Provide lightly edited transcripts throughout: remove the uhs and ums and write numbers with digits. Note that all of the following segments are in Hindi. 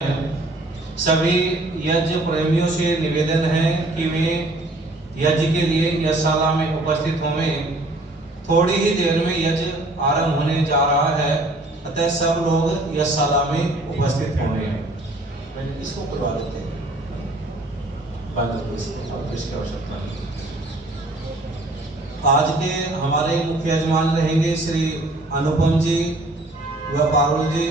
सभी यज्ञ प्रेमियों से निवेदन है कि वे यज्ञ के लिए यज्ञशाला में उपस्थित होवें। थोड़ी ही देर में यज्ञ आरंभ होने जा रहा है, अतः सब लोग यज्ञशाला में उपस्थित होंगे। इसको करवा देते हैं, इसकी आवश्यकता नहीं। आज के हमारे मुख्य यजमान रहेंगे श्री अनुपम जी व पारुल जी,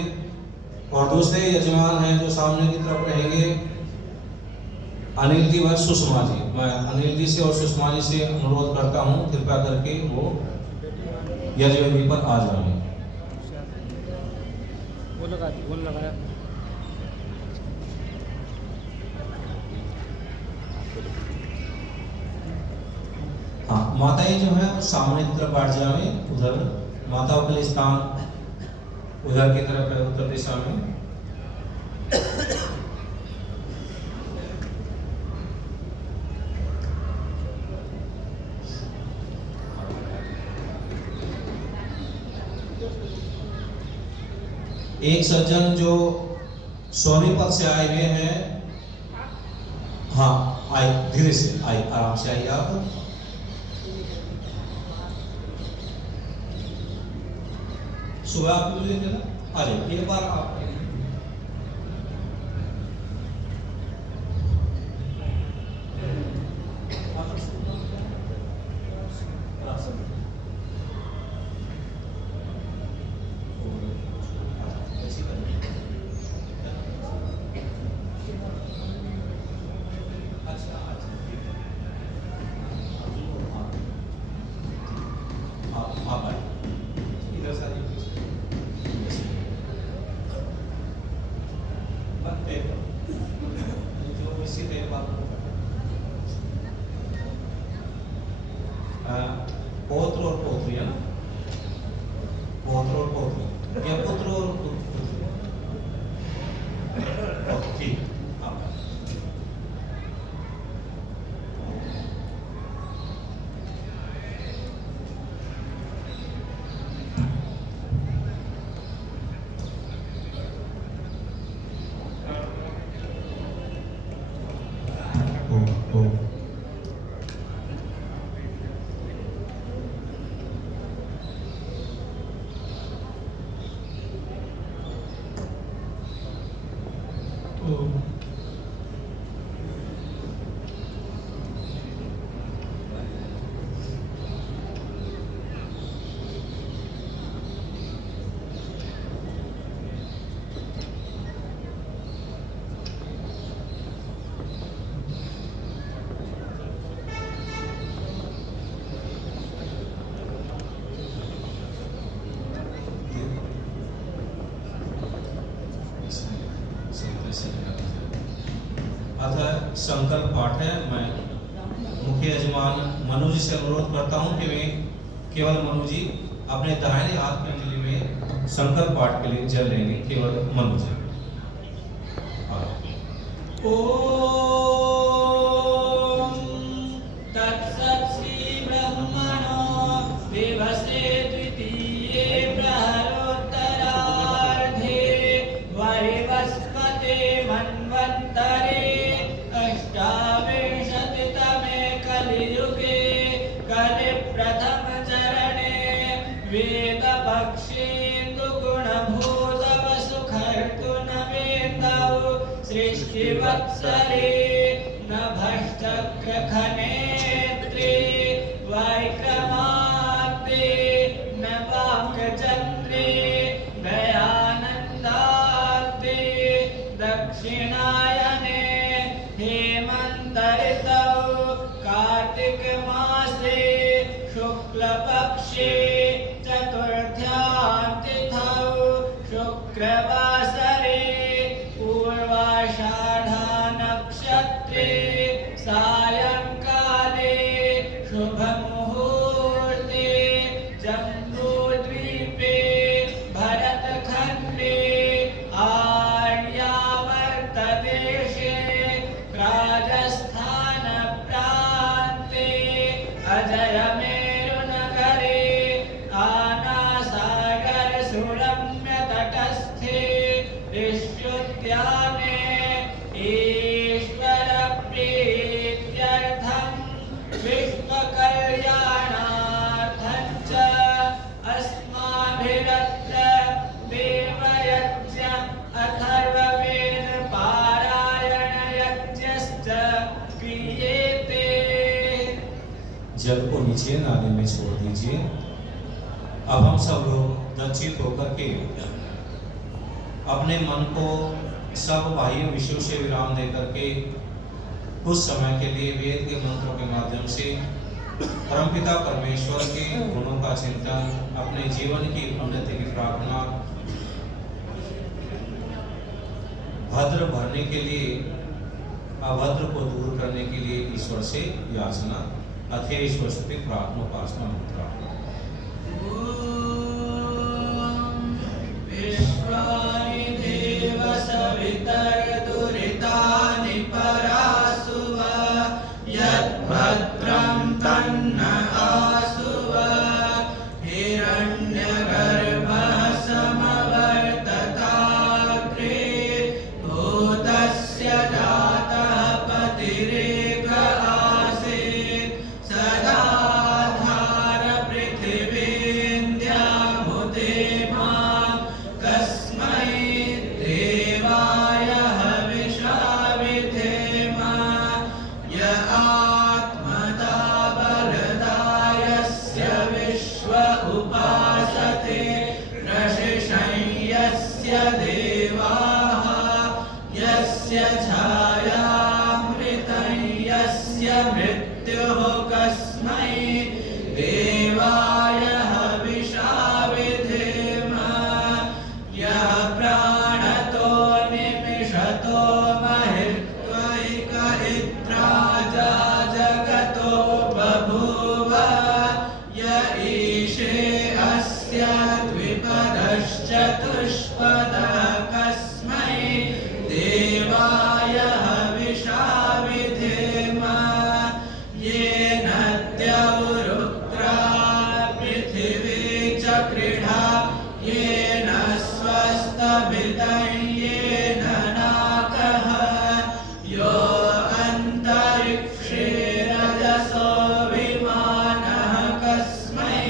और दूसरे यजमान हैं जो सामने की तरफ रहेंगे अनिल जी व सुषमा जी। मैं अनिल जी से और सुषमा जी से अनुरोध करता हूं कृपया करके वो यज्ञवेदी पर आ जाएं। हाँ, माताएं जो है सामने की तरफ बैठ जाएं। उधर माताओं के लिए स्थान उधर की तरफ है, उत्तर दिशा में। एक सज्जन जो सोनीपत से आए हुए हैं, हाँ आए, धीरे से आए, आराम से आइए आप। सुबह आपको मुझे देना, आ जाइए एक बार आप। पौत्र और पौत्री है ना, पौत्र और पौत्री या पुत्र और पुत्री, ठीक। अतः संकल्प पाठ है। मैं मुख्य यजमान मनु जी से अनुरोध करता हूं कि वे केवल मनु जी अपने दाहिने हाथ की अंजलि में संकल्प पाठ के लिए जल लेंगे, केवल मनु जी। वेद पक्षेन्दु गुणभूत वसुखर्तु नवेन्दौ सृष्टिवत्सरे नभश्चक्रखनेत्रे वैक्रमाब्दे नवाकचन्द्रे दयानन्दाब्दे दक्षिणायने हेमन्तर्तौ कार्तिकमासे शुक्लपक्षे शुक्रवासरे पूर्वाषाढानक्षत्रे सायंकाले शुभमुहूर्ते जम्बूद्वीपे भरतखण्डे आर्यावर्तते प्रयाणे ईश्वर प्रीत्यर्थं विश्वकल्याणार्थं च अस्माभिरत्र देवयज्ञ अथर्ववेद पारायण यज्ञश्च क्रियेते। जल को नीचे नाले में छोड़ दीजिए। अब हम सब लोग दक्षित होकर के अपने मन को सब बाह्य विषयों से विराम दे करके कुछ समय के लिए वेद के मंत्रों के माध्यम से परमपिता परमेश्वर के गुणों का चिंतन, अपने जीवन की उन्नति की प्रार्थना, भद्र भरने के लिए अभद्र को दूर करने के लिए ईश्वर से याचना, अथेश्वर स्तुति प्रार्थना उपासना मुद्रा। विश्वानि देव सवितर्दुरितानि परासुव यद्भद्रं तन्न आसुव हिरण्यगर्भः समवर्तताग्रे भूतस्य जातः पतिरेक आसीत् सदाधार पृथिवीन्द्यामुते मां कस्मै देवाय हविषा विधेम य आत्मदा बलदायस्य विश्व उपासते रशिषं यस्य देवाः यस्य छायामृतं यस्य मृत्युः कस्मै देवाय हविषा विधेम यः प्राणतो निमिषतो महित्वैक इत्राजा जगतो बभूव य ईशे अस्य द्विपदश्चतुष्पदः कस्मै देवाय हविषा विधेम येन द्यौरुक्रा पृथिवी च क्रीडा येन स्वस्तभितं येन नाकः यो अन्तरिक्षे रजसो विमानः कस्मै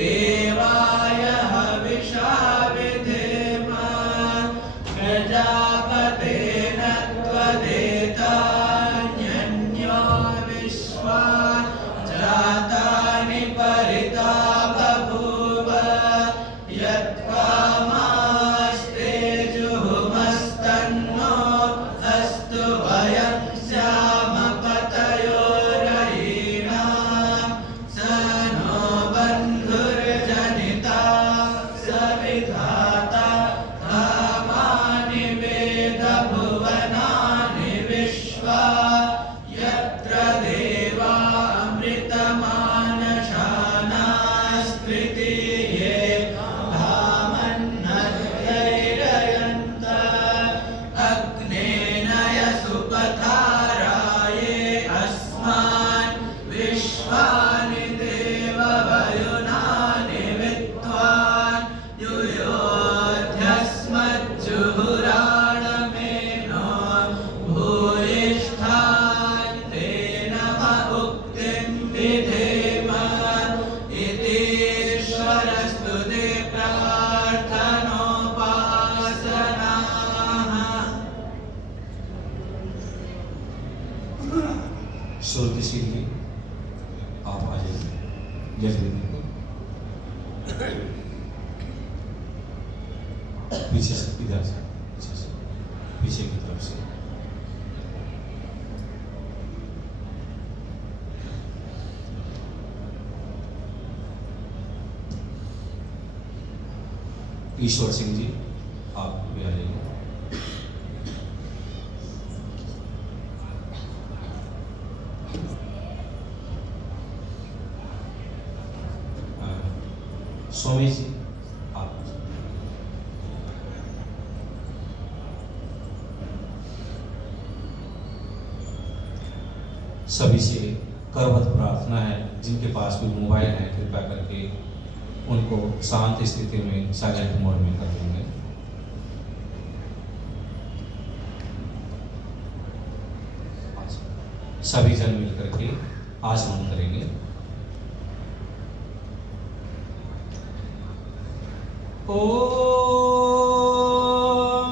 देवाय हविषा विधेम प्रजापतेन त्वदेतान्यन्यो विश्वा जातानि परिता बभूव यत्त्वामास्तेजुहुमस्तन्नो अस्तु वयं स्याम पतयोरयीणां स नो बन्धुर्जनिता स विधाता धामानि वेद भुवनानि विश्वा यत्र देवामृतमानशानास्त्रितीये धामन्नद्यैरयन्त अग्नेन यसुपथाराये अस्मान् विश्वानि देववयुनानि विद्वान् युयोध्यस्मज्जुहुराणमेनो भूयिष्ठान् तेन उक्तिं विधेम इतीश्वरस्तुते प्रार्थनोपासनाः। स्वर्ग के लिए आप आ जाइए जजमेंट को पीछे से, इधर से, पीछे की तरफ से। ईश्वर सिंह जी आप भी आ जाइए। स्वामी जी आप सभी से करवत प्रार्थना है, जिनके पास भी मोबाइल है कृपया करके उनको शांत स्थिति में साइलेंट मोड में कर देंगे। सभी जन मिलकर के आचमन करेंगे। ओम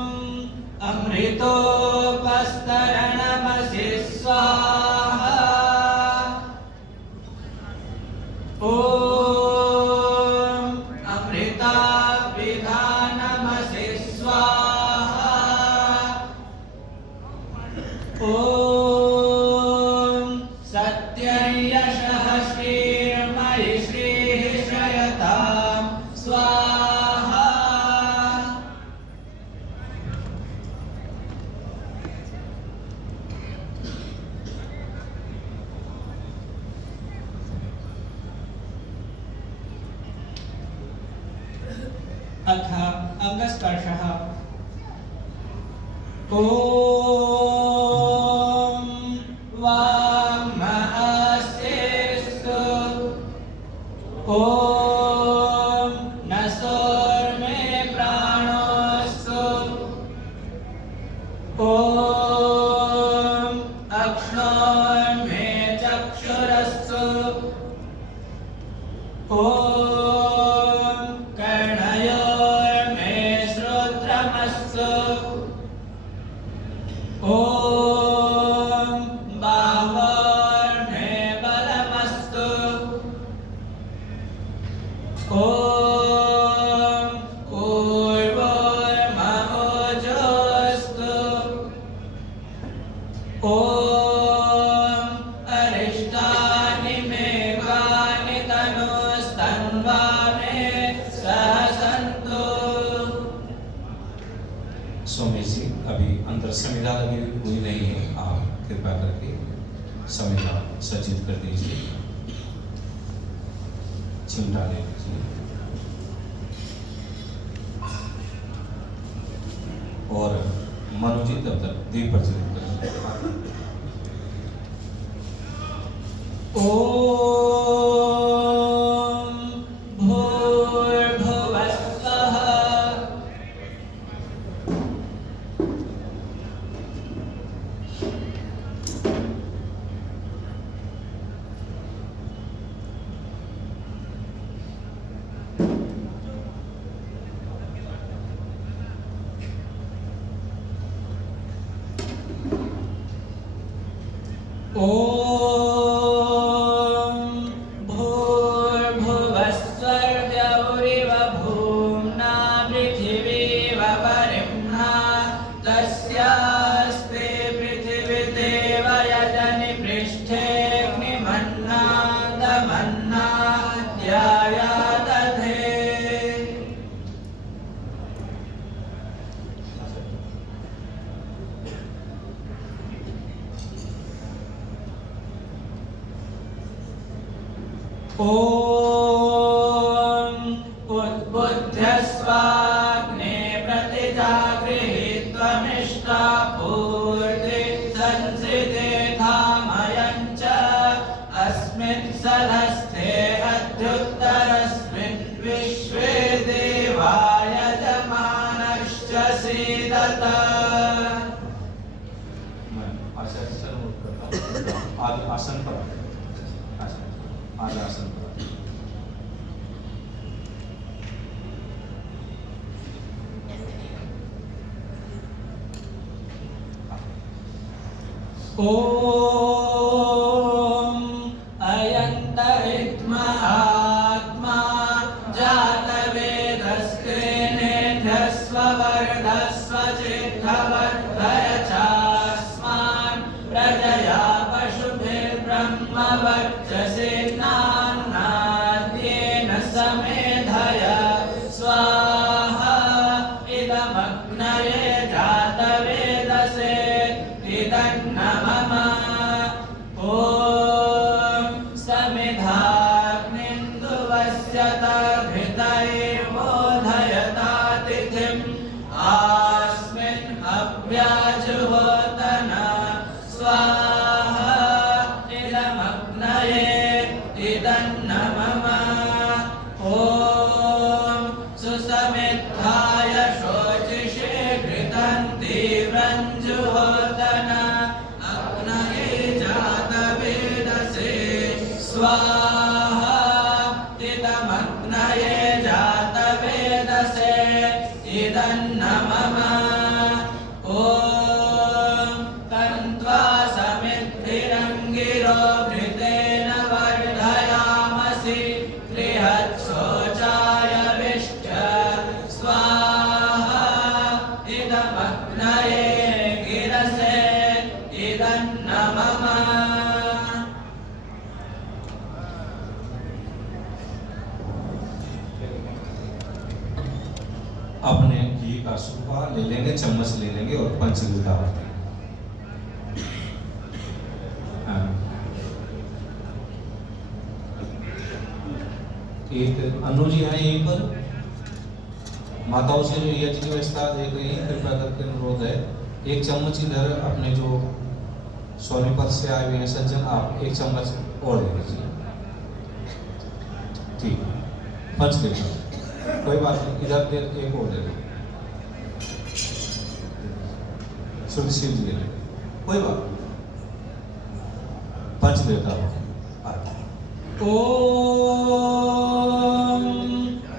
अमृतोपस्तरणमसि स्वाहा। ओम अमृताभिधानमसि स्वाहा। ओम सत्यं यशः श्रीर्मयि श्रीः श्रयतां स्वाहा। अथ अंगस्पर्शः। ओम वामहस्तेस्तु। ओम नसोर्मे प्राणोस्तु। ओम अक्ष्णोर्मे चक्षुरस्तु। ओम कर्णयोर्मे श्रोत्रमस्तु। ओम बाहोर्मे बलमस्तु। ओम ऊर्वोर्मओजोऽस्तु। ओम अरिष्टानि मेघानि तनुस्तन्वा मे सहसन्तु। स्वामी जी अभी अंदर संविदा लगी हुई नहीं है, आप कृपया करके संविदा सज्जित कर दीजिए, चिमटा ले लीजिए और मनोजी तब तक दीप प्रज्वलित करें। ओम भूर्भुवस्सुः। ओम भूर्भुवस्वर्गौरिव भूम्ना पृथिवीव परिम्ना तस्यास्ते पृथिवीदेव यजनि पृष्ठेऽग्निमन्नादमन्ना ध्याया दधे। ओम उद्बुद्धस्वाग्ने प्रतिजागृहीत्वमिष्टा पूर्ति संसृते धामयं च अस्मिन् सदस्ते अध्युत्तरस्मिन् विश्वे देवा यजमानश्च सीदत। आसन पर आज आसन पर ओम अयन्तरित्मा आत्मा जातवेदस्तेनेध्यस्ववर्धस्व चित्तवर्धय चास्मान् प्रजया पशुभिर्ब्रह्मवर्चसेनान्नाद्येन समेधय स्वाहा। इदमग्नये जातवेदसे इदन्नमम। ओम समिधाग्निन्दुवस्य तद्भितैर्बोधयतातिथिम् आस्मिन् अभ्याजुहोतन स्वाहा। इदमग्नये इदन्नमम। ओम सुसमिद्धाय शोचिषे घृतं तीव्रं जुहोतन अग्नये जात स्वाहा इदमग्नये जातवेदसे इदन्न मम ॐ तन्त्वा समिद्भिरङ्गिरो भृतेन वर्धयामसि बृहत्सोचाय विश्च स्वाहा इदमग्नये गिरसे इदन्न मम अपने घी का सूपा ले लेंगे, चम्मच ले लेंगे और पंचगीता होती है। एक अनु जी हैं यहीं पर, माताओं से जो यज्ञ की व्यवस्था देख रही है कृपया करके अनुरोध है, एक चम्मच इधर अपने जो सोनीपत से आए हुए हैं सज्जन, आप एक चम्मच और दे दीजिए। ठीक, पंचगीता कोई बात नहीं, इधर दे एक और दे दो, सुरक्षित जी ले, कोई बात पंच देता हूँ। ॐ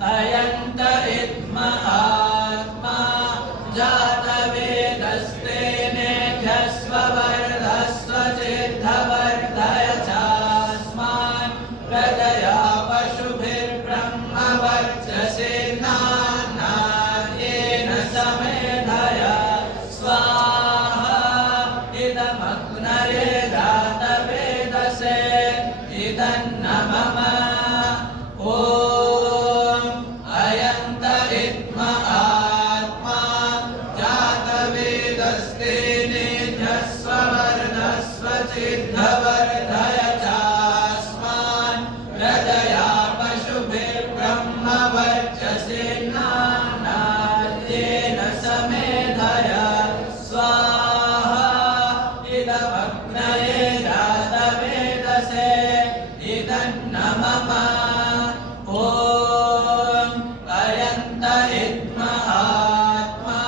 अयन्त इद्म आत्मा जातवेदस्तेनेभ्यस्ववर्धस्व चिद्धवर्धय चास्मान् प्रदया पशुभिर्ब्रह्मवर्चसेनान्नाद्येन समेधय स्वाहा इदमग्नये जातवेदसे इदन्न मम ॐ अयन्त इद्म आत्मा जातवेदस्तेनेभ्यस्ववर्धस्व चिद्धवर्धय चास्मान् प्रदया पशुभिर्ब्रह्मवर्चसेनान्नाद्येन समेधय स्वाहा इदमग्नये जातवेदसे इदन्न मम ॐ अयन्त इद्म आत्मा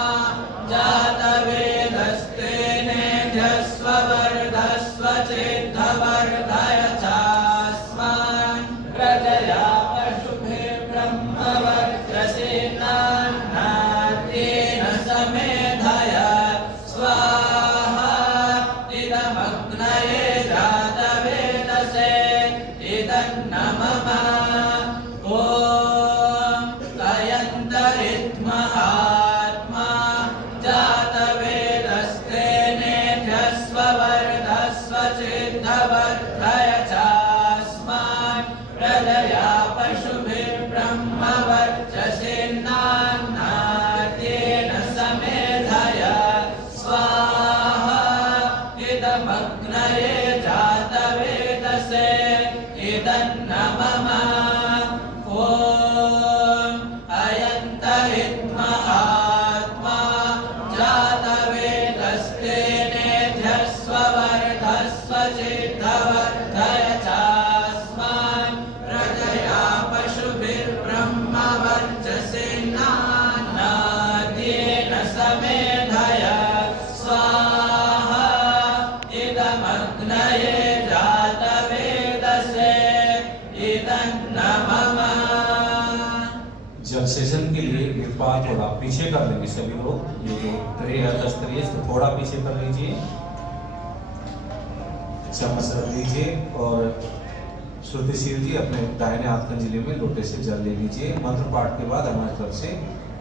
जातवेदस्तेनेभ्यस्ववर्धस्व चिद्धवर्धय चास्मान् प्रजया पशुभिर्ब्रह्मवर्चसेनान्नाद्येन समेधय स्वाहा इदमग्नये जातवेदसे इदन्न मम ॐ अयन्त इद्म आत्मा जातवेदस्तेनेभ्यस्ववर्धस्व चिद्धवर्धय चास्मान् प्रजया पशुभिर्ब्रह्मवर्चसेनान्नाद्येन समेधय स्वाहा इदमग्नये जातवेदसे इदन्न मम ॐ अयन्त इद्म आत्मा जातवेदस्तेनेभ्यस्ववर्धस्व चिद्धवर्धय चास्मान् प्रजया पशुभिर्ब्रह्मवर्चसेनान्नाद्येन समेधय स्वाहा इदमग्नये जातवेदसे इदन्न मम जब सेशन के लिए कृपा थोड़ा पीछे कर लेंगे सभी लोग, ये जो ट्रे है 10 ट्रे इसको थोड़ा पीछे कर लीजिए, चम्मच रख लीजिए और श्रुतिशील जी अपने दाहिने हाथ कंजिले में लोटे से जल ले लीजिए। मंत्र पाठ के बाद हमारी तरफ से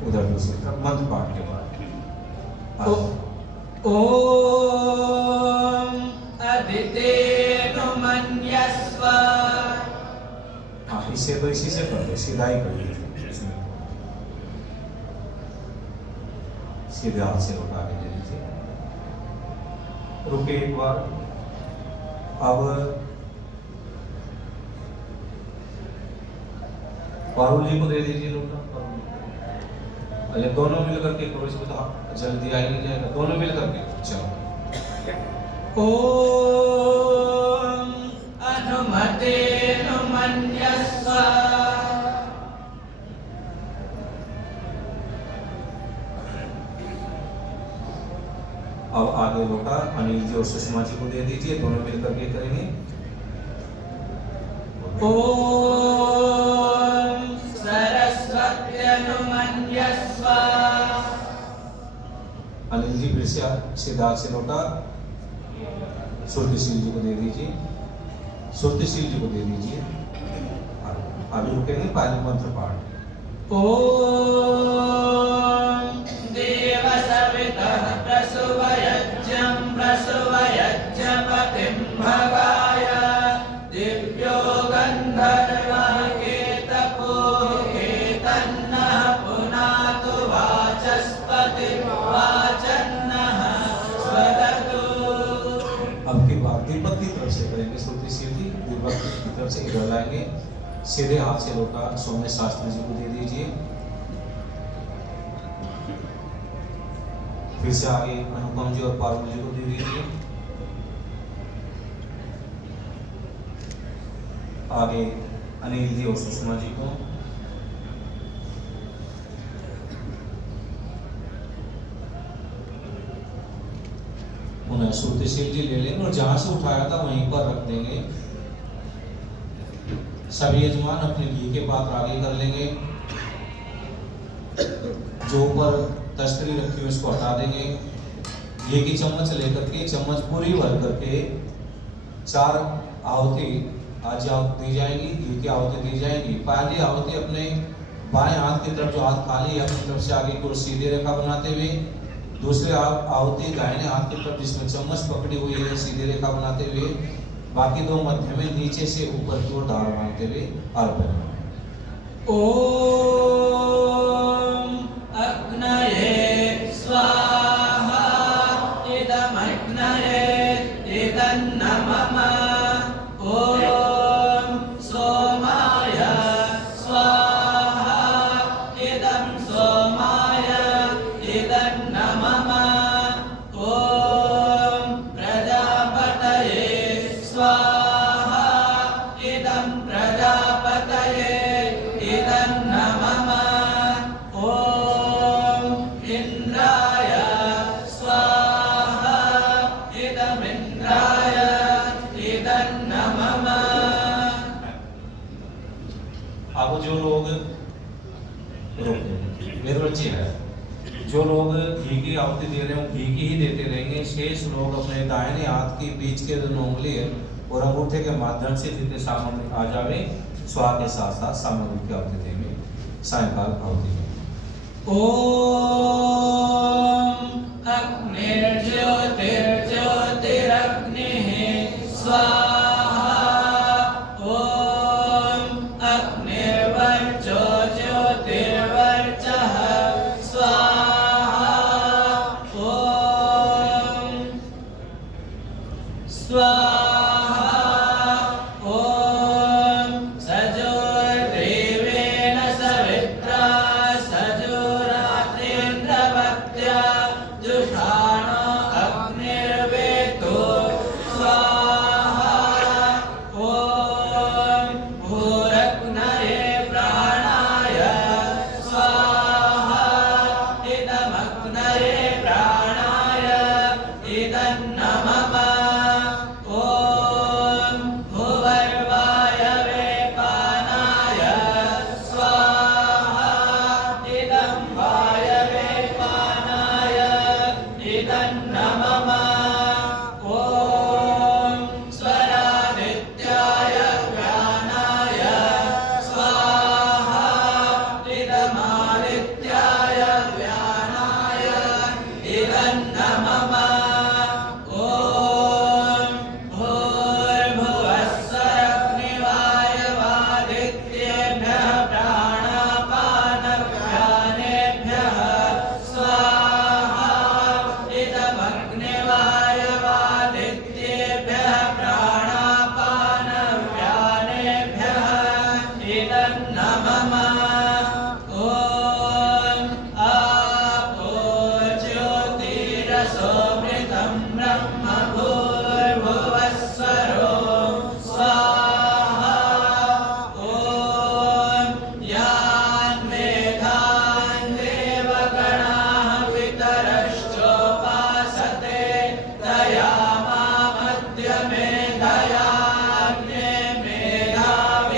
उधर दूसरी तरफ मंत्र पाठ के बाद ॐ अदितेनु मन्यस्व। हाँ, इसे तो इसी से कर दो, सीधा ही कर लीजिए, सीधे हाथ से उठा के दे लीजिए। रुके एक बार, अब पारुल जी को दे दीजिए लोटा। अरे दोनों मिलकर के करो, इसमें तो जल्दी आ ही नहीं जाएगा, दोनों मिलकर के चलो। ॐ अनुमतेनु मन्यस्व। अब आगे लोटा अनिल जी और सुषमा जी को दे दीजिए, दोनों मिलकर के करेंगे। ॐ सरस्वत्यनुमन्यस्व। अनिल जी फिर से दाग से लौटा सुरतिशील जी को दे दीजिए, सुरतिशील जी को दे दीजिए। अभी रुकेंगे पहले मंत्र पाठ। ॐ देवसवितः प्रसुवयज्ञं प्रसुवयज्ञपतिं भगाय दिव्यो गन्धर्वः केतपुः पुनातु वाचस्पतिं वाचन्नः स्वदतु। अब की बात दीपक की तरफ से करेंगे। सुरतिशील जी दीपक की तरफ से इधर लाएंगे, सीधे हाथ से लोटा सौम्य शास्त्री जी को दे दीजिए। फिर से आगे अनुपम जी और पारुल जी को दे दीजिए। आगे अनिल जी और सुषमा जी को। उन्हें सुरतिशील जी ले लेंगे और जहां से उठाया था वहीं पर रख देंगे। सभी यजमान अपने घी के पात्र आगे कर लेंगे। जो ऊपर तस्तरी रखी हुई उसको हटा देंगे। घी की चम्मच लेकर के चम्मच पूरी भर करके 4 आहुति आज आहुति दी जाएगी, घी की आहुति दी जाएगी। पहली आहुति अपने बाएं हाथ की तरफ, जो हाथ खाली है अपनी तरफ से आगे को सीधी रेखा बनाते हुए। दूसरी आहुति दाहिने हाथ की तरफ जिसमें चम्मच पकड़ी हुई है सीधी रेखा बनाते हुए। बाकी 2 मध्य में नीचे से ऊपर की ओर धार मारते हुए अर्पण। ॐ अग्नये स्वाहा इदमग्नये इदन्नमम। ॐ सोमाय स्वाहा इदं सोमाय इदन्नमम। ॐ प्रजापतये स्वाहा इदं प्रजापतये इदन्नमम। ॐ इन्द्राय स्वाहा इदमिन्द्राय इदन्नमम। अब जो लोग मेरे बच्चे हैं, जो लोग घी की आहुति दे रहे हैं वो घी की ही देते रहेंगे। शेष लोग अपने दाहिने हाथ के बीच के 2 उंगली और अंगूठे के माध्यम से जितने सामग्री आ जावे स्वाहा के साथ साथ सामग्री की आहुति देंगे सायंकाल आहुति में। ॐ अग्निर्ज्योतिर्ज्योतिरग्निः स्वाहा। ॐ अग्निर्वर्चो ज्योतिर्वर्चः स्वाहा। ॐ स्वाहा। ॐ सजोर्देवेन सवित्रा सजोरात्रेन्द्रवत्या जुषाणो अग्निर्वेतो स्वाहा। ॐ भूरग्नये प्राणाय स्वाहा इदमग्नये प्राणाय इदन्नमम। ॐ भुवर्वायवे पानाय स्वाहा इदं वायवे पानाय इदन्नमम। ॐ स्वरादित्याय व्यानाय स्वाहा इदमादित्याय व्यानाय इदन्नमम। ॐ भूर्भुवस्सरग्निवायवादित्येभ्यः प्राणापानव्यानेभ्यः स्वाहा इदमग्निवायवादित्येभ्यः प्राणापानव्यानेभ्यः इदन्नमम। ॐ आपो ज्योतिरसोमृतं ब्रह्म भूर्भुवस्वरो स्वाहा। ॐ यान्मेधान् देवगणाः पितरश्चोपासते दयामा मध्यमे दयाग्ने मेधावे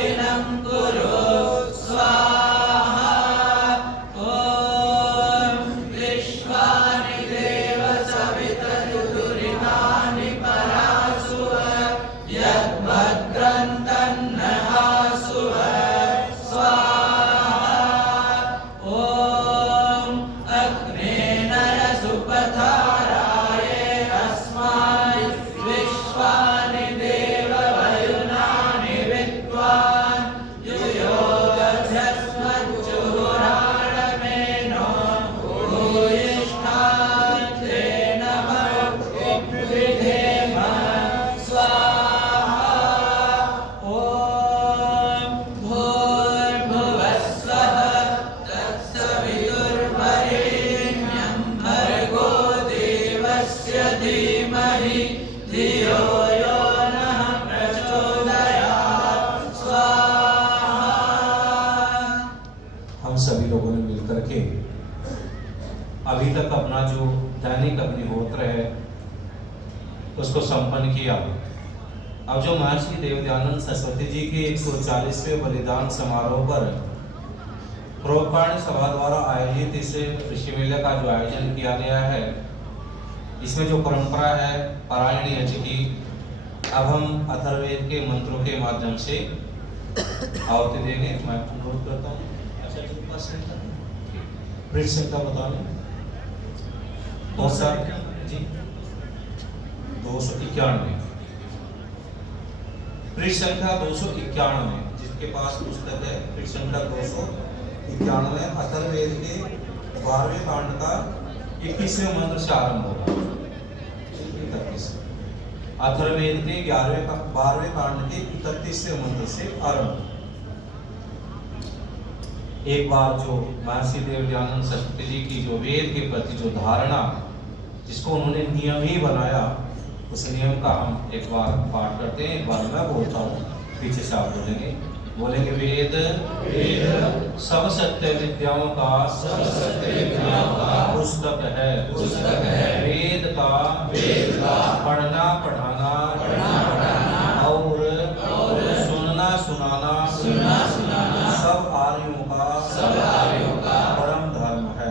धीमहि धियो यो नः प्रचोदयात् स्वाहा। हम सभी लोगों ने मिलकर के अभी तक अपना जो दैनिक अग्निहोत्र है उसको संपन्न किया। अब जो महर्षि देवदयानंद सरस्वती जी के 140वें बलिदान समारोह पर प्रोपाण सभा द्वारा आयोजित इस ऋषि मेले का जो आयोजन किया गया है, इसमें जो परंपरा है पारायण यज्ञ की, अब हम अथर्ववेद के मंत्रों के माध्यम से आहुति देंगे। मैं अनुरोध करता हूँ पृष्ठ संख्या बता दें। बहुत सारे जी 291 पृष्ठ संख्या 291, जिसके पास पुस्तक है पृष्ठ संख्या 291 अथर्ववेद के 12वें कांड का 21वें मंत्र से आरंभ होगा। 31 अथर्ववेद के 12वें कांड के 31वें मंत्र से आरंभ। एक बार जो महर्षि देवदयानंद सरस्वती जी की जो वेद के प्रति जो धारणा, जिसको उन्होंने नियम ही बनाया, उस नियम का हम एक बार पाठ करते हैं। एक बार मैं बोलता हूँ, पीछे से आप बोलेंगे वेद सब सत्य विद्याओं का पुस्तक है। वेद का पढ़ना पढ़ाना और सुनना सुनाना सब आर्यों का परम धर्म है।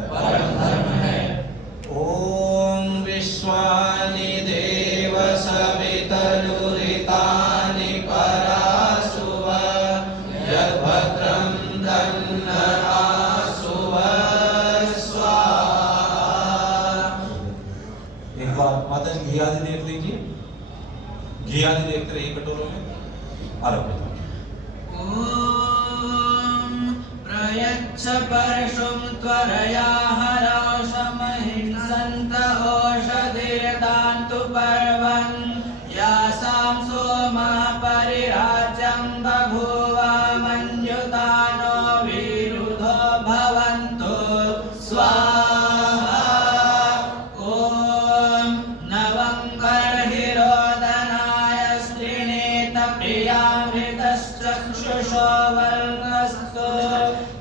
ओम विश्वानि देव सवितरुरितानि परासुव यद्भद्रं दन्नरासुव स्वाहा। एक बार माता जी घी आदि देख लीजिए, घी आदि देखते रहिए कटोरों में। आरंभ। प्रयच्छ परशुं त्वरया हरौषमहिंसन्त ओषधिर्दान्तु पर्वन् यासां सोमः परिराज्यं बभूव मन्युतानो विरुधो भवन्तु स्वाहा। ॐ नवं गर्हिरोदनाय स्त्रीणेत प्रियामृतश्चक्षुषो वर्गस्तु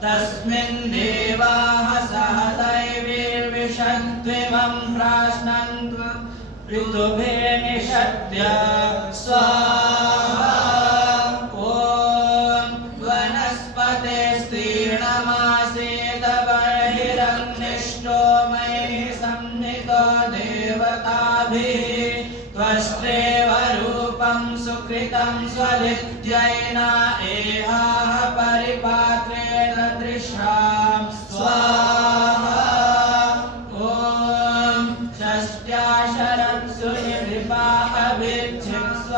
तस्मिन् देवाः सह दैवीर्विषद्विमं प्राश्नन्त्व ऋतुभे निषद्य स्वाहा। ॐ वनस्पतिस्तीर्णमासीद बर्हिरग्निष्टो मयि संहितो देवताभिः त्वष्ट्रेव रूपं सुकृतं स्वलित्येन एहाः परिपात्रेण दृशां स्वाहा। ॐ षष्ट्या शरत्सु निधिपा अभिच्छित्स्व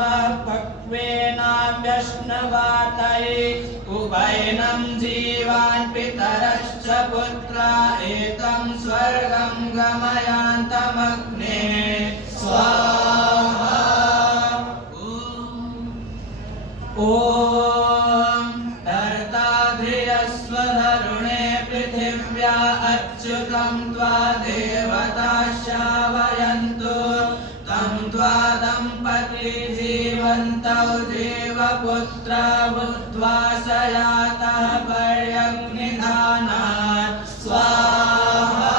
पक्वेनाभ्यश्नवातये उभयनं जीवान् पितरश्च पुत्रा एतं स्वर्गं गमयान्तमग्ने स्वाहा। ॐ धर्ताध्रियस्वधरुणे पृथिव्या अच्युतं त्वा देवता श्रावयन्तु तं त्वा दम्पती जीवन्तौ जीवपुत्रा भूत्वा सयातः पर्यग्निधानात् स्वाहा।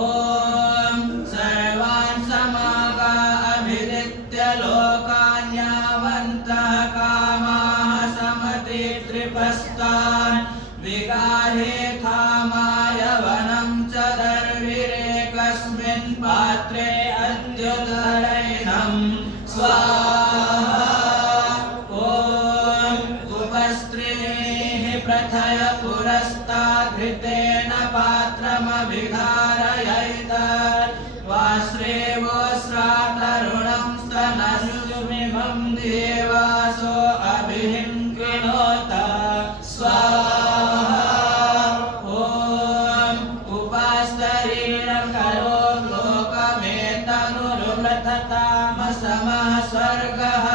ॐ सर्वान् समागा अभिदित्य लोकान्यावन्तः कामाः समतीत्रिपस्तान् विगाहे थामाय वनं च दर्विरेकस्मिन् पात्रे अद्युदरैनं स्वाहा। ॐ उपस्त्रीः प्रथय पुरस्ताद्धृतेन पात्रमभिधारयैत वाश्रेवोऽस्रातरुणं स्तनस्मिमं देवासो अभिहिङ्कृणोत स्वाहा। ॐ उपास्तरीरकरो लोकमेतनुरुव्रततामसमः स्वर्गः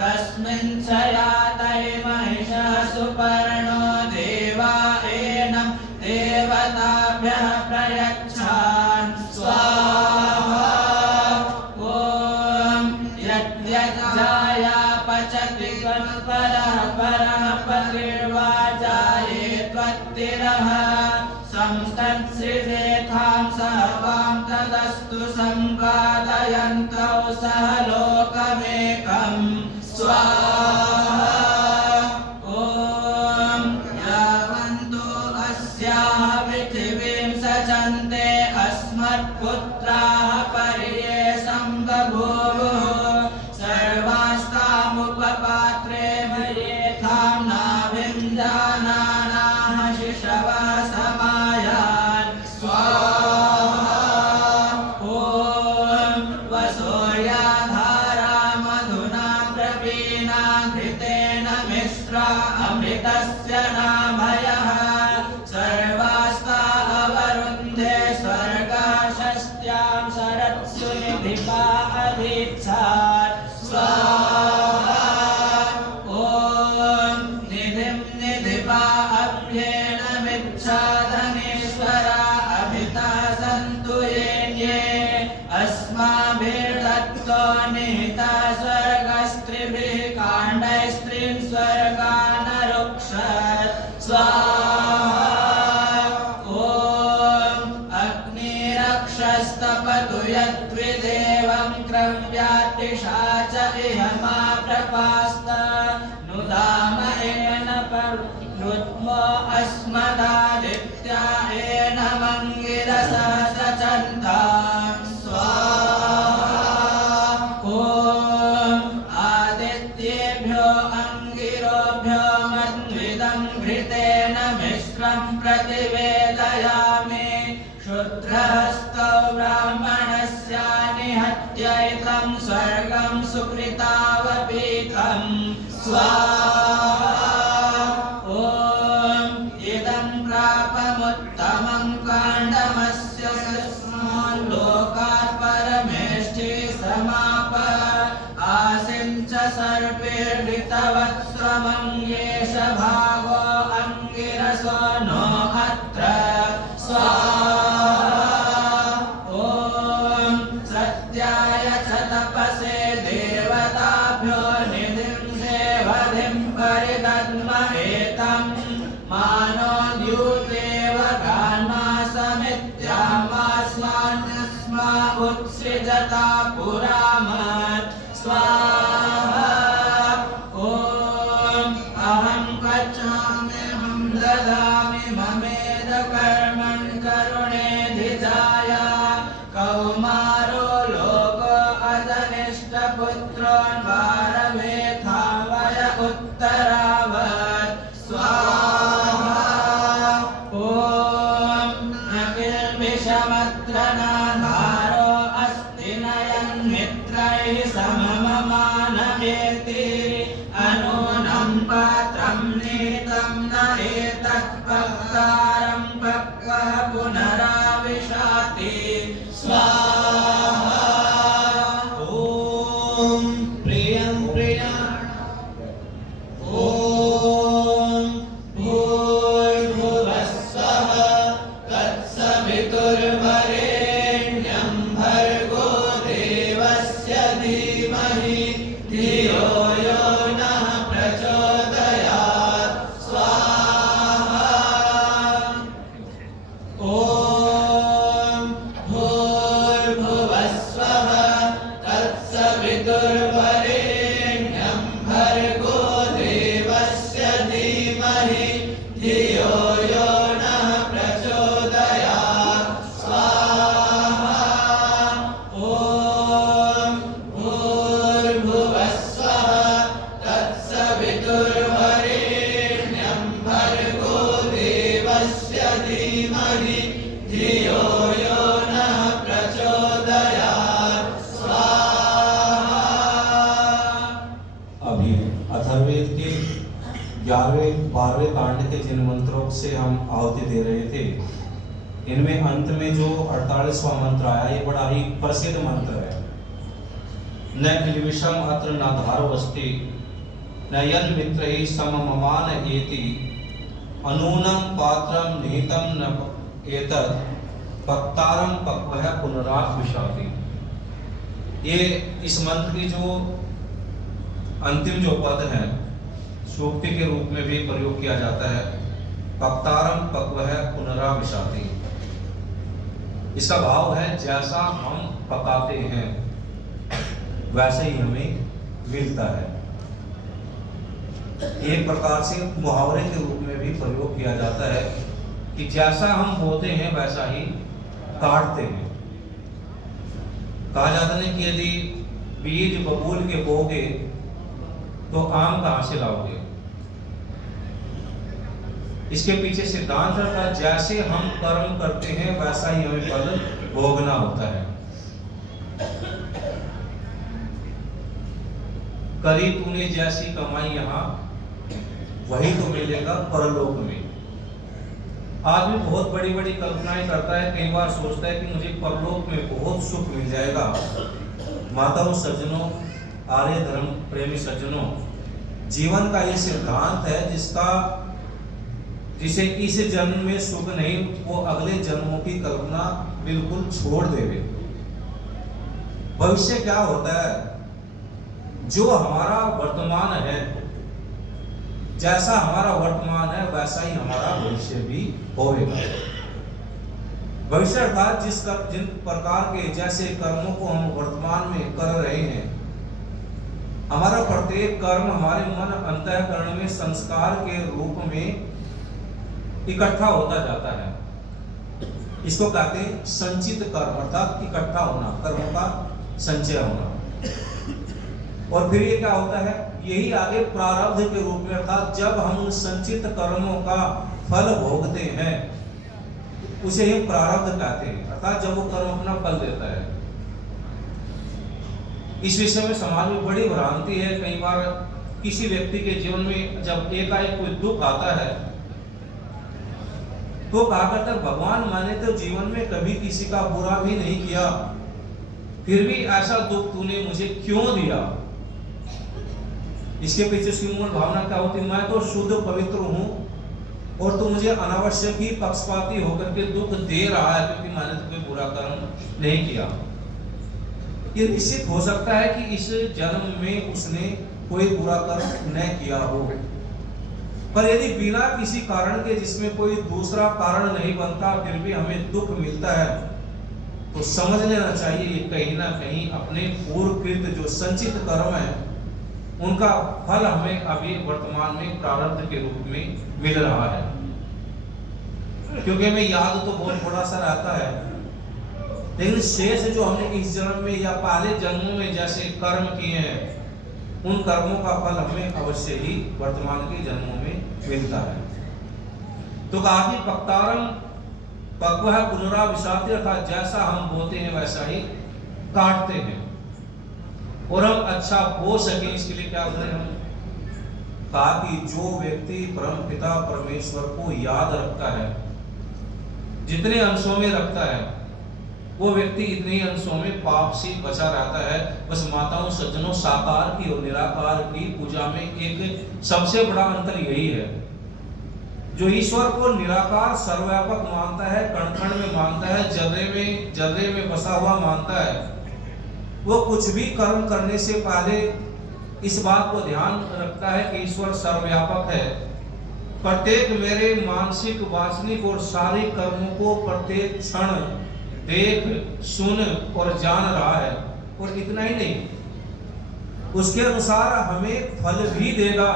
तस्मिन् च यातये महिषः सुपर्णो देवा एनं देवताभ्यः प्रयच्छान् स्वाहा। सम्पादयन्तौ सह लोकमेकं स्वाहा ॐ यावन्तो अस्याः पृथिवीं सचन्ते अस्मत्पुत्राः पर्येषं बभूवुः सर्वास्तामुपपात्रे मयेथां नाभिं जानानाः शिशवः समायान् स्वाहा ॐ वसोर्याधारा मधुना प्रवीणा घृतेन मिश्रा अमृतस्य नाभयः सर्वास्ता अवरुन्धे स्वर्गः षष्ट्यां शरत्सु निधिपा अधीत्सात् स्वाहा ॐ निधिं निधिपा अभ्येन मिच्छाधनेश्वरा अभिता सन्तु ये अस्माभिर्दत्तो निहिता स्वर्गस्त्रिभिः काण्डैस्त्रीन् स्वर्गानरुक्षत् स्वाहा ॐ अग्निरक्षस्तपतु यद्विदेवं क्रव्यातिषा च इह मा प्रपास्त नुदाम येन रुद्मो अस्मदादित्या येन मङ्गिरसा सचन्तां स्वाहा ॐ आदित्येभ्यो अङ्गिरोभ्यो मन्विदं घृतेन मिश्रं प्रतिवेदयामि शूद्रहस्तौ ब्राह्मणस्य निहत्यैतं स्वर्गं सुकृतावपीतं स्वाहा ॐ इदं प्रापमुत्तमं काण्डमस्य स्मान् लोकात् परमेष्टि समाप आसिञ्च सर्पिर्हृतवत्स्रमं येष भागो अङ्गिरसो नो अत्र स्वाहा ॐ सत्याय च तपसे देवताभ्यो निधिं सेवधिं परिदद्म एतं मानो द्यूतेव गान्मासमित्यामास्मान्नस्मा उत्सृजता पुरामत् स्वाहा ॐ अहं कच्छाम्यहं ददामि ममेदकर्मन् करुणे धिजाय कौमारो लोको अदनिष्टपुत्रोन्वारमेधावय उत्तरावत् स्वाहा ॐ नकिल्बिषमत्र नाधारो अस्ति नयन्मित्रैः समममानमेति अनूनं पात्रं नीतं न एतत्पक्तारं पक्वः पुनराविशाति स्वाहा ॐ प्रियं प्रिया ॐ भूर्भुवस्सुः तत्सवितुर्वरेण्यं भर्गो देवस्य धीमहि धियो यो नः प्रचोदयात् स्वाहा ॐ भूर्भुवस्सुः तत्सवितुर्वरेण्यं भर्गो देवस्य धीमहि धियो यो नः प्रचोदयात् स्वाहा ॐ भूर्भुवस्सुः तत्सवितुर्वरेण्यं भर्गो देवस्य धीमहि धियो यो नः प्रचोदयात् स्वाहा। अभी अथर्ववेद के 11वें 12वें कांड के जिन मंत्रों से हम आहुति दे रहे थे, इनमें अंत में जो 48वां मंत्र आया, ये बड़ा ही प्रसिद्ध मंत्र है। न किल्बिषम अत्र न धारोऽस्ति न यन्मित्रैः समममान एति अनूनं पात्रं निहितं न एतत् पक्तारं पक्वः पुनराविशाति। ये इस मंत्र की जो अंतिम जो पद है, सूक्ति के रूप में भी प्रयोग किया जाता है, पक्तारम पक्वः पुनराविशाति। इसका भाव है जैसा हम पकाते हैं वैसे ही हमें मिलता है। एक प्रकार से मुहावरे के रूप में भी प्रयोग किया जाता है कि जैसा हम बोते हैं वैसा ही काटते हैं। कहा जाता है कि यदि बीज बबूल के बोगे तो आम कहां से लाओगे। इसके पीछे सिद्धांत था जैसे हम कर्म करते हैं वैसा ही हमें फल भोगना होता है। करी तूने जैसी कमाई यहाँ वही तो मिलेगा परलोक में। आदमी बहुत बड़ी बड़ी कल्पनाएं करता है, कई बार सोचता है कि मुझे परलोक में बहुत सुख मिल जाएगा। माताओं सज्जनों, आर्य धर्म प्रेमी सज्जनों, जीवन का ये सिद्धांत है जिसे इस जन्म में सुख नहीं वो अगले जन्मों की कल्पना बिल्कुल छोड़ देवे। भविष्य क्या होता है, जो हमारा वर्तमान है, जैसा हमारा वर्तमान है वैसा ही हमारा भविष्य भी होगा। भविष्य अर्थात जिन प्रकार के जैसे कर्मों को हम वर्तमान में कर रहे हैं, हमारा प्रत्येक कर्म हमारे मन अंतःकरण में संस्कार के रूप में इकट्ठा होता जाता है। इसको कहते हैं संचित कर्म, अर्थात इकट्ठा होना, कर्मों का संचय होना। और फिर ये क्या होता है, यही आगे प्रारब्ध के रूप में, अर्थात जब हम उन संचित कर्मों का फल भोगते हैं उसे हम प्रारब्ध कहते हैं, अर्थात जब वो कर्म अपना फल देता है। इस विषय में समाज में बड़ी भ्रांति है। कई बार किसी व्यक्ति के जीवन में जब एकाएक कोई दुख आता है तो कहा करता है भगवान माने तो जीवन में कभी किसी का बुरा भी नहीं किया, फिर भी ऐसा दुख तूने मुझे क्यों दिया। इसके पीछे उसकी मूल भावना क्या होती है, मैं तो शुद्ध पवित्र हूं और तू मुझे अनावश्यक ही पक्षपाती होकर के दुख दे रहा है क्योंकि मैंने तो कोई बुरा कर्म नहीं किया। ये निश्चित हो सकता है कि इस जन्म में उसने कोई बुरा कर्म न किया हो, पर यदि बिना किसी कारण के जिसमें कोई दूसरा कारण नहीं बनता फिर भी हमें दुख मिलता है तो समझ लेना चाहिए ये कहीं ना कहीं अपने पूर्वकृत जो संचित कर्म है उनका फल हमें अभी वर्तमान में प्रारब्ध के रूप में मिल रहा है। क्योंकि हमें याद तो बहुत थोड़ा सा रहता है, लेकिन शेष जो हमने इस जन्म में या पहले जन्मों में जैसे कर्म किए हैं उन कर्मों का फल हमें अवश्य ही वर्तमान के जन्मों में मिलता है। तो कहा कि पक्तारम पक्वः पुनराविशाति, अर्थात जैसा हम बोते हैं वैसा ही काटते हैं। और हम अच्छा बो सके इसके लिए क्या करें हम, कहा कि जो व्यक्ति परम पिता परमेश्वर को याद रखता है, जितने अंशों में रखता है वो व्यक्ति इतने ही अंशों में पाप से बचा रहता है। बस माताओं सज्जनों, साकार की और निराकार की पूजा में एक सबसे बड़ा अंतर यही है, जो ईश्वर को निराकार सर्वव्यापक मानता है, कण कण में मानता है, जर्रे में बसा हुआ मानता है, वो कुछ भी कर्म करने से पहले इस बात को ध्यान रखता है कि ईश्वर सर्वव्यापक है, प्रत्येक मेरे मानसिक वासनिक और सारे कर्मों को प्रत्येक क्षण देख सुन और जान रहा है। और इतना ही नहीं, उसके अनुसार हमें फल भी देगा।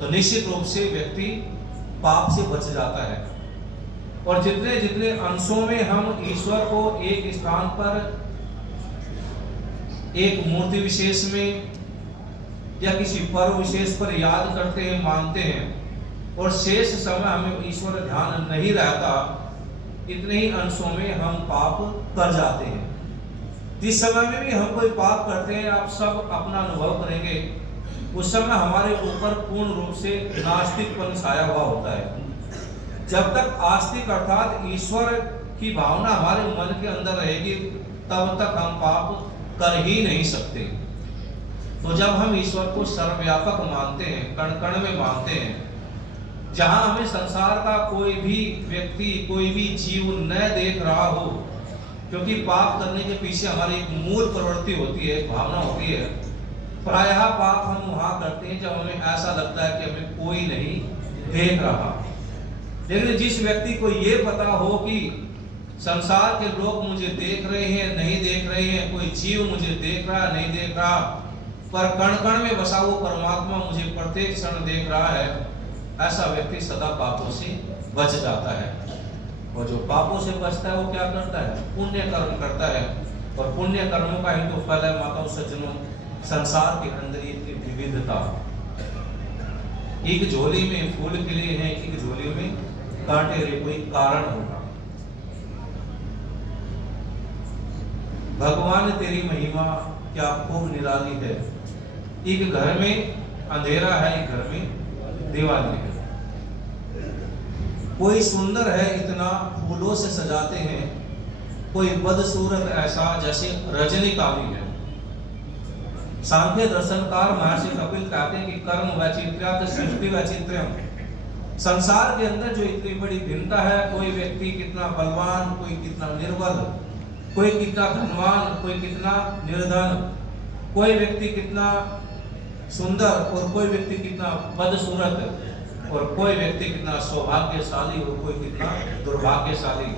तो निश्चित रूप से व्यक्ति पाप से बच जाता है। और जितने जितने अंशों में हम ईश्वर को एक स्थान पर, एक मूर्ति विशेष में या किसी पर्व विशेष पर याद करते हैं, मानते हैं, और शेष समय हमें ईश्वर ध्यान नहीं रहता, इतने ही अंशों में हम पाप कर जाते हैं। जिस समय में भी हम कोई पाप करते हैं, आप सब अपना अनुभव करेंगे, उस समय हमारे ऊपर पूर्ण रूप से नास्तिकपन छाया हुआ होता है। जब तक आस्तिक अर्थात ईश्वर की भावना हमारे मन के अंदर रहेगी तब तक हम पाप कर ही नहीं सकते। तो जब हम ईश्वर को सर्वव्यापक मानते हैं, कण कण में मानते हैं, जहां हमें संसार का कोई भी व्यक्ति, कोई भी जीव न देख रहा हो, क्योंकि पाप करने के पीछे हमारी एक मूल प्रवृत्ति होती है, भावना होती है। प्रायः पाप हम वहां करते हैं जब हमें ऐसा लगता है कि हमें कोई नहीं देख रहा। लेकिन जिस व्यक्ति को ये पता हो कि संसार के लोग मुझे देख रहे हैं नहीं देख रहे हैं, कोई जीव मुझे देख रहा नहीं देख रहा, पर कण कण में बसा हुआ परमात्मा मुझे प्रत्येक क्षण देख रहा है, ऐसा व्यक्ति सदा पापों से बच जाता है। और जो पापों से बचता है वो क्या करता है? पुण्य कर्म करता है। और पुण्य कर्मों का ही तो फल है माताओं सज्जनों, संसार के अंदर इतनी विविधता। एक झोली में फूल खिले हैं, एक झोली में कांटे रे, कोई कारण होगा। भगवान तेरी महिमा क्या खूब निराली है। एक घर में अंधेरा है, एक घर में दिवाली है। कोई सुंदर है इतना फूलों से सजाते हैं, कोई बदसूरत ऐसा जैसे रजनीकाली है। सांख्य दर्शनकार महर्षि कपिल कहते हैं कि कर्म वैचित्र्यात् सृष्टि वैचित्र्यम्। संसार के अंदर जो इतनी बड़ी भिन्नता है, कोई व्यक्ति कितना बलवान, कोई कितना निर्बल, कोई कितना धनवान, कोई कितना निर्धन, कोई व्यक्ति कितना सुंदर और कोई व्यक्ति कितना बदसूरत, और कोई व्यक्ति कितना सौभाग्यशाली और कोई कितना दुर्भाग्यशाली।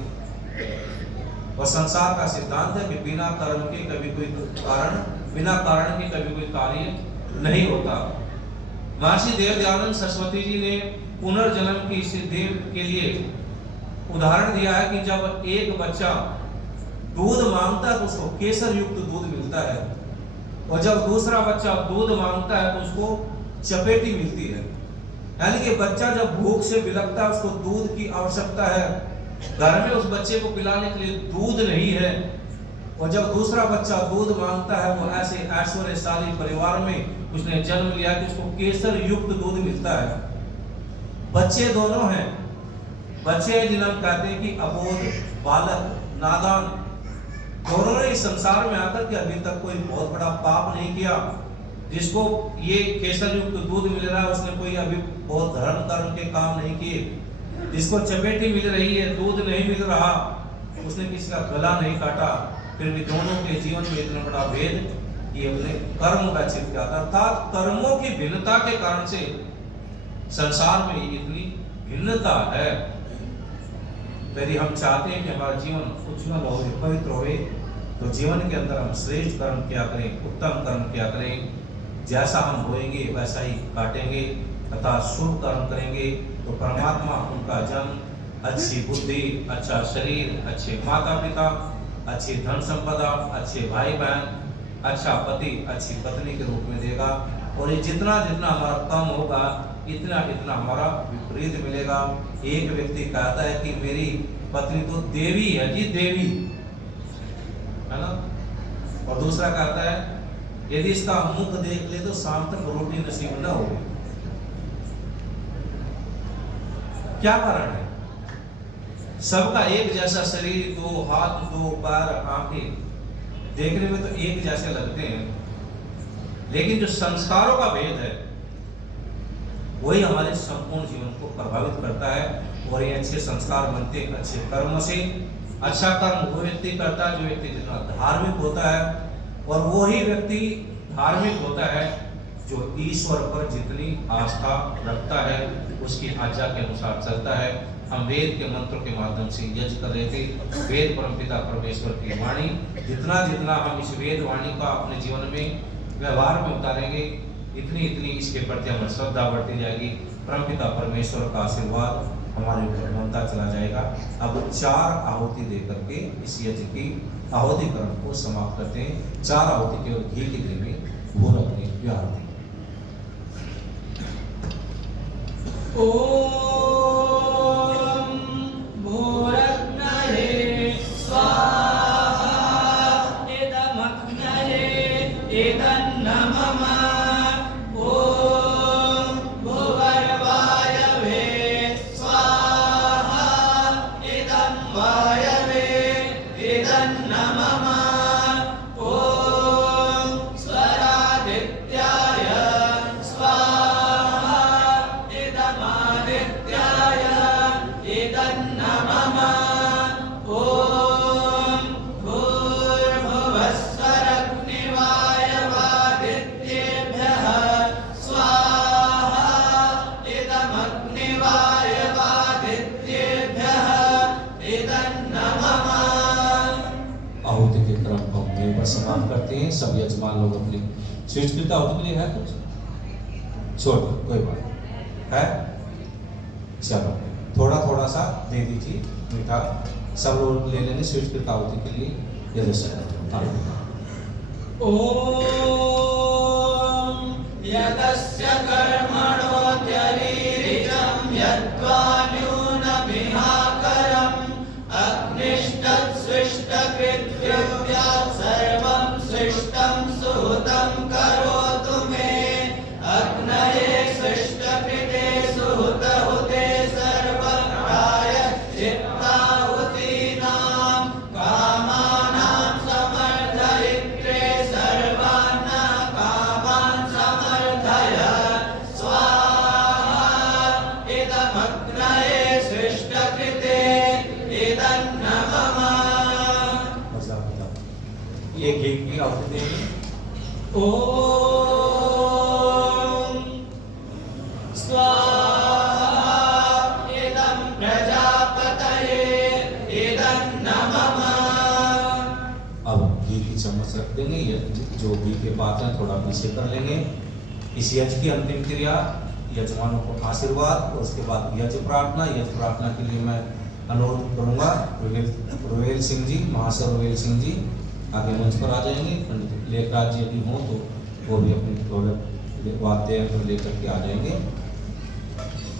और संसार का सिद्धांत है कि बिना कर्म के कभी कोई कारण, बिना कारण के कभी कोई कार्य नहीं होता। महर्षि देवदयानंद सरस्वती जी ने पुनर्जन्म की सिद्धि के लिए उदाहरण दिया है कि जब एक बच्चा दूध मांगता है तो उसको केसर युक्त दूध मिलता है, और जब दूसरा बच्चा दूध मांगता है तो उसको चपेटी मिलती है। यानी कि बच्चा जब भूख से बिलखता है उसको दूध की आवश्यकता है, घर में उस बच्चे को पिलाने के लिए दूध नहीं है, और जब दूसरा बच्चा दूध मांगता है वो ऐसे ऐश्वर्यशाली परिवार में उसने जन्म लिया कि उसको केसर युक्त दूध मिलता है। बच्चे दोनों हैं, बच्चे जिन्हें हम कहते हैं कि अबोध, बालक, नादान, दोनों ने इस संसार में आकर के अभी तक कोई बहुत बड़ा पाप नहीं किया। जिसको ये केसर युक्त दूध मिल रहा है उसने कोई अभी बहुत धर्म कर्म के काम नहीं किए। जिसको चपेटी मिल रही है, दूध नहीं मिल रहा, उसने किसी का गला नहीं काटा। फिर भी दोनों के जीवन में इतना बड़ा भेद ये अपने कर्म का चित किया था। अर्थात कर्मों की भिन्नता के कारण से संसार में इतनी भिन्नता है। यदि हम चाहते हैं कि हमारा जीवन उज्जवल हो, पवित्र हो, तो जीवन के अंदर हम श्रेष्ठ कर्म क्या करें, उत्तम कर्म क्या करें। जैसा हम बोएंगे वैसा ही काटेंगे, तथा शुभ कर्म करेंगे तो परमात्मा उनका जन्म, अच्छी बुद्धि, अच्छा शरीर, अच्छे माता पिता, अच्छी धन संपदा, अच्छे भाई बहन, अच्छा पति, अच्छी पत्नी के रूप में देगा। और ये जितना जितना हमारा कम होगा इतना इतना हमारा विपरीत मिलेगा। एक व्यक्ति कहता है कि मेरी पत्नी तो देवी है जी, देवी है ना, और दूसरा कहता है यदि इसका मुख देख ले तो शाम तक रोटी नसीब न हो। क्या कारण है? सबका एक जैसा शरीर, दो हाथ, दो पैर, आंखें, देखने में तो एक जैसे लगते हैं, लेकिन जो संस्कारों का भेद है वही हमारे संपूर्ण जीवन को प्रभावित करता है। और ये अच्छे संस्कार बनते हैं अच्छे कर्म से। अच्छा कर्म वो व्यक्ति करता है जो व्यक्ति जितना धार्मिक होता है, और वो ही व्यक्ति धार्मिक होता है जो ईश्वर पर जितनी आस्था रखता है, उसकी आज्ञा के अनुसार चलता है। हम वेद के मंत्रों के माध्यम से यज्ञ कर रहे थे। वेद परमपिता परमेश्वर की वाणी, जितना जितना हम इस वेद वाणी का अपने जीवन में व्यवहार में उतारेंगे, इतनी इतनी इसके प्रति हमें श्रद्धा बढ़ती जाएगी। परमपिता परमेश्वर का आशीर्वाद हमारे ऊपर बनता चला जाएगा। अब 4 आहुति देकर के इस यज्ञ की आहुति कर्म को समाप्त करते हैं। 4 आहुति केवल घी की अग्नि में भूर अग्नि की आहुति। ओम भूरग्नये स्वाहा इदमग्नये इदन्नमः। ओम भुवर्वायवे स्वाहा इदन्वायवे इदन्नमः। ओम स्वरादित्याय स्वाहा इदमादित्याय यहीं पर समाप्त करते हैं। सब यजमान लोग अपनी स्वीकृत आहुति के लिए है कुछ छोड़ दो, कोई बात है। चलो थोड़ा थोड़ा सा दे दीजिए मीठा, सब लोग ले लेंगे स्वीकृत आहुति के लिए। ॐ यदस्य कर्मणोऽत्यरीरितं यद्वा न्यूनमिहाकरम् अग्निष्टस्विष्टकृत्यव्यात् सर्वं सृष्टं सुहृतं करोतु मे। अग्नये सृष्टकृते सुहृतहुते सर्वप्राय चित्ताहुतीनां कामानां समर्धयित्रे सर्वान् कामान् समर्धय स्वाहा। इदमग्नये सृष्टकृते इदन्न मम। ये घी की आहुति देंगे। ॐ स्वाहा इदं प्रजापतये इदन्न मम। अब घी की चम्मच रख देंगे, ये जो घी के पात्र हैं थोड़ा पीछे कर लेंगे। इस यज्ञ की अंतिम क्रिया यजमानों को आशीर्वाद और उसके बाद यज्ञ प्रार्थना के लिए मैं अनुरोध करूंगा रोवेल सिंह जी, महाशय रोवेल सिंह जी आगे मंच पर आ जाएंगे। पंडित लेखराज जी यदि हों तो वो भी अपने वाद्य यंत्र लेकर के आ जाएंगे।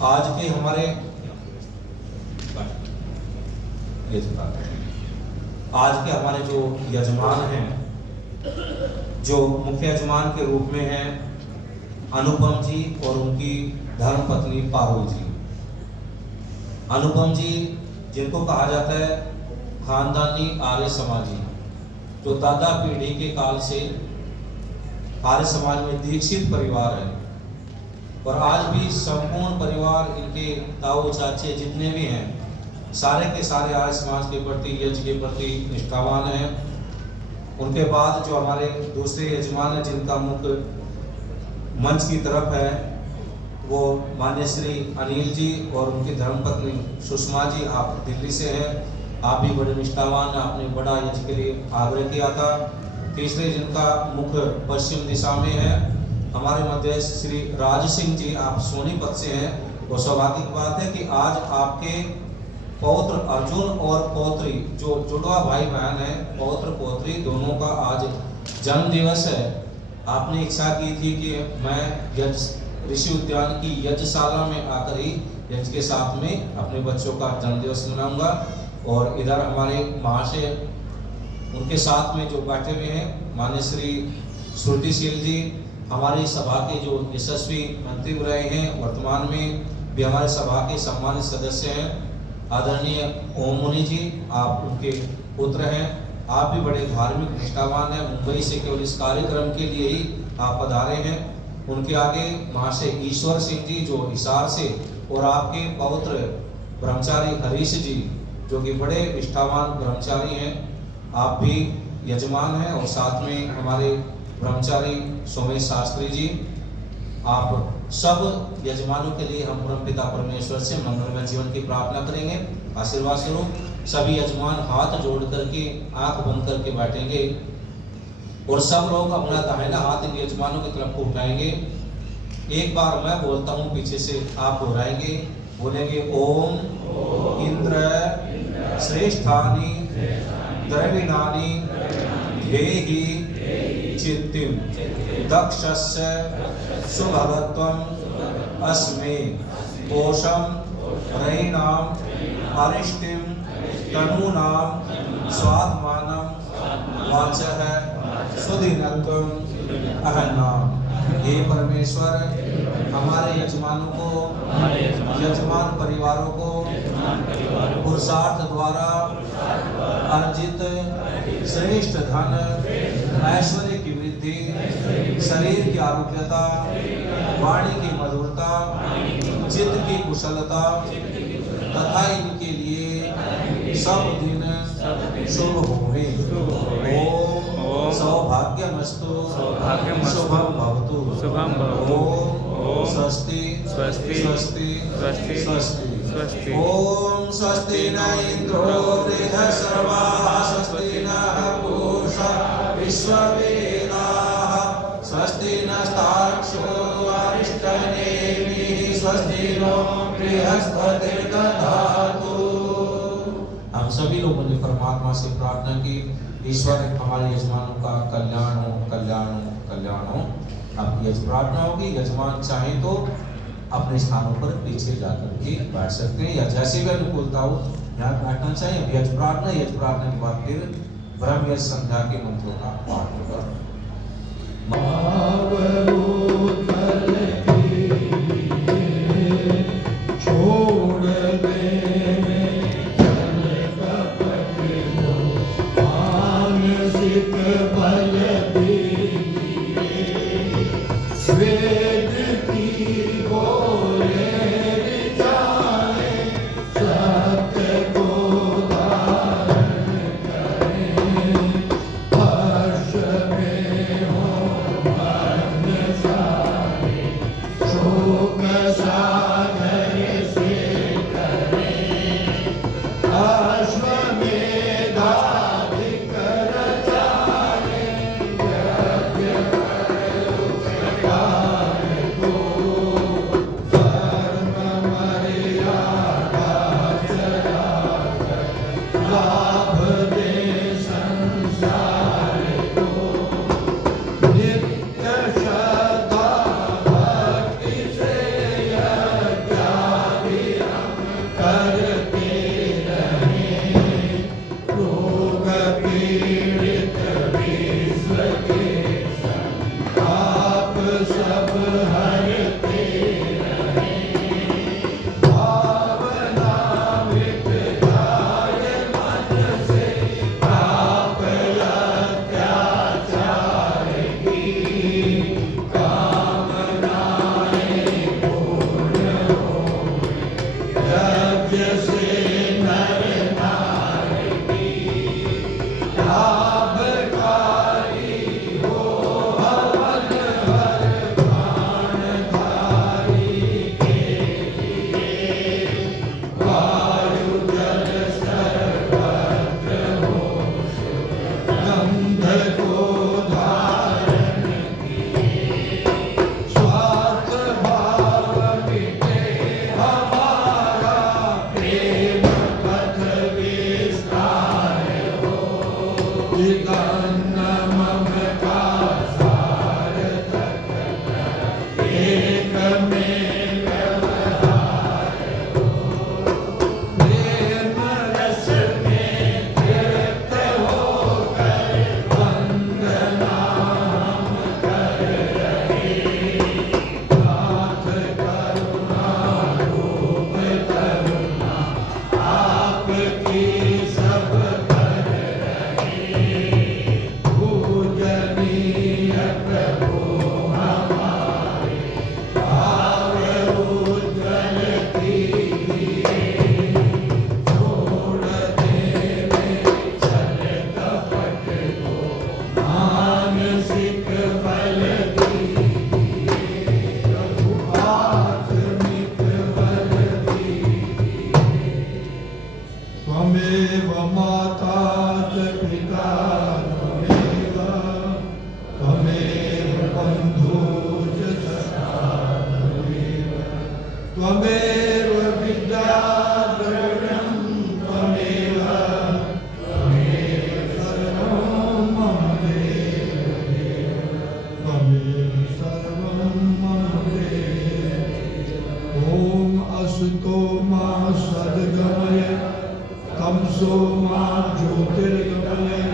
आज के हमारे जो यजमान हैं, जो मुख्य यजमान के रूप में हैं अनुपम जी और उनकी धर्मपत्नी पारुल जी। अनुपम जी जिनको कहा जाता है खानदानी आर्य समाजी, जो दादा पीढ़ी के काल से आर्य समाज में दीक्षित परिवार है और आज भी संपूर्ण परिवार इनके ताऊ चाचे जितने भी हैं सारे के सारे आर्य समाज के प्रति यज्ञ के प्रति निष्ठावान हैं। उनके बाद जो हमारे दूसरे यजमान हैं जिनका मुख मंच की तरफ है वो मान्य श्री अनिल जी और उनकी धर्मपत्नी सुषमा जी, आप दिल्ली से हैं, आप भी बड़े निष्ठावान, आपने बड़ा यज्ञ के लिए आग्रह किया था। तीसरे जिनका मुख पश्चिम दिशा में है हमारे मध्य श्री राज सिंह जी, आप सोनीपत से हैं। वो सौभाग्य की बात है कि आज आपके पौत्र अर्जुन और पौत्री जो जुड़वा भाई बहन है, पौत्र पौत्री दोनों का आज जन्म दिवस है। आपने इच्छा की थी कि मैं ऋषि उद्यान की यज्ञशाला में आकर ही यज्ञ के साथ में अपने बच्चों का जन्म दिवस मनाऊंगा। और इधर हमारे महाशय उनके साथ में जो बैठे हुए हैं मान्य श्री श्रुतिशील जी, हमारी सभा के जो यशस्वी मंत्री रहे हैं, वर्तमान में भी हमारे सभा के सम्मानित सदस्य हैं आदरणीय ओम मुनि जी, आप उनके पुत्र हैं। आप भी बड़े धार्मिक निष्ठावान हैं, मुंबई से केवल इस कार्यक्रम के लिए ही आप पधारे हैं। उनके आगे महाशय ईश्वर सिंह जी जो हिसार से, और आपके पौत्र ब्रह्मचारी हरीश जी जो कि बड़े निष्ठावान ब्रह्मचारी हैं, आप भी यजमान हैं। और साथ में हमारे ब्रह्मचारी सोमेश शास्त्री जी, आप सब यजमानों के लिए हम परमपिता परमेश्वर से मंगलमय जीवन की प्रार्थना करेंगे। आशीर्वाद स्वरूप सभी यजमान हाथ जोड़ करके आंख बंद करके बैठेंगे और सब लोग अपना दाहिना हाथ इन यजमानों की तरफ उठाएंगे। एक बार मैं बोलता हूँ, पीछे से आप दोहराएंगे, बोलेंगे ओम इंद्र श्रेष्ठानि द्रविणानि धेहि चित्तिम दक्षस्य सुभगत्वम अस्मे कोशम रयिणाम अरिष्टिम तनूनाम स्वात्मानम वाचः सुदिनत्वम अहन्नाम। हे परमेश्वर, हमारे यजमानों को, यजमान परिवारों को पुरुषार्थ द्वारा अर्जित श्रेष्ठ धन, ऐश्वर्य की वृद्धि, शरीर की आरोग्यता, वाणी की मधुरता, चित्त की कुशलता तथा इनके लिए सब दिन शुभ होवे। ओम सौभाग्यमस्तु शुभम भवतु। ओम स्वस्ति स्वस्ति स्वस्ति स्वस्ति स्वस्ति। ओम स्वस्ति न इंद्रो वृद्धश्रवाः स्वस्ति न पूषा विश्ववेदाः स्वस्ति नस्तार्क्ष्यो अरिष्टनेमिः स्वस्ति नो बृहस्पतिर्दधातु। हम सभी लोगों ने परमात्मा से प्रार्थना की, ईश्वर हमारे यजमानों का कल्याण हो, कल्याण हो, कल्याण हो। अब प्रार्थना होगी, यजमान चाहे तो अपने स्थानों पर पीछे जाकर के बैठ सकते हैं या जैसे भी अनुकूलता हो यहाँ बैठना चाहिए। अब यज प्रार्थना के बाद फिर ब्रह्म यज संध्या के मंत्रों का पाठ होगा। तमसो मा ज्योतिर्गमय